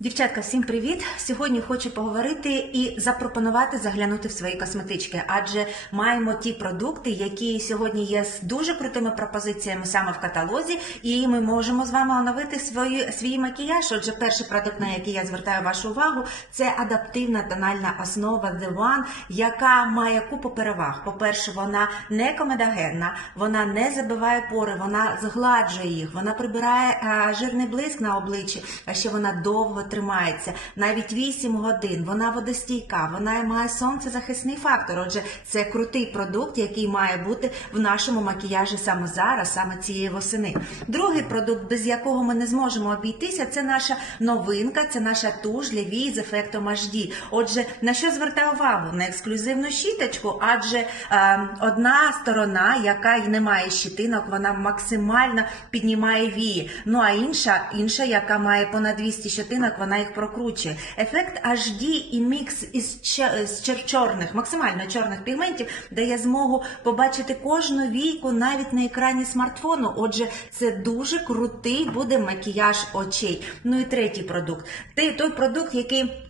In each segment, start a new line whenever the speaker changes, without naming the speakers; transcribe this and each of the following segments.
Дівчатка, всім привіт! Сьогодні хочу поговорити і запропонувати заглянути в свої косметички, адже маємо ті продукти, які сьогодні є з дуже крутими пропозиціями саме в каталозі, і ми можемо з вами оновити свої, свій макіяж. Отже, перший продукт, на який я звертаю вашу увагу, це адаптивна тональна основа The One, яка має купу переваг. По-перше, вона не комедогенна, вона не забиває пори, вона згладжує їх, вона прибирає е, жирний блиск на обличчі, а ще вона довго тримається, навіть 8 годин. Вона водостійка, вона має сонцезахисний фактор. Отже, це крутий продукт, який має бути в нашому макіяжі саме зараз, саме цієї восени. Другий продукт, без якого ми не зможемо обійтися, це наша новинка, це наша туш для вій з ефектом HD. Отже, на що звертаю увагу? На ексклюзивну щіточку, адже е, одна сторона, яка й не має щитинок, вона максимально піднімає вії. Ну а інша, інша, яка має понад 200 щитинок, вона їх прокручує. Ефект HD і мікс із чорних, максимально чорних пігментів дає змогу побачити кожну війку навіть на екрані смартфону. Отже, це дуже крутий буде макіяж очей. Ну і третій продукт. Той продукт, який.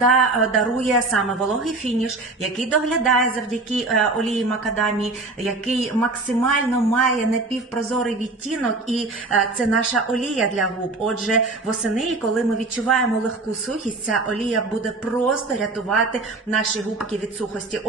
Да, е, дарує саме вологий фініш, який доглядає завдяки е, олії макадамії, який максимально має напівпрозорий відтінок, і е, це наша олія для губ. Отже, восени, коли ми відчуваємо легку сухість, ця олія буде просто рятувати наші губки від сухості.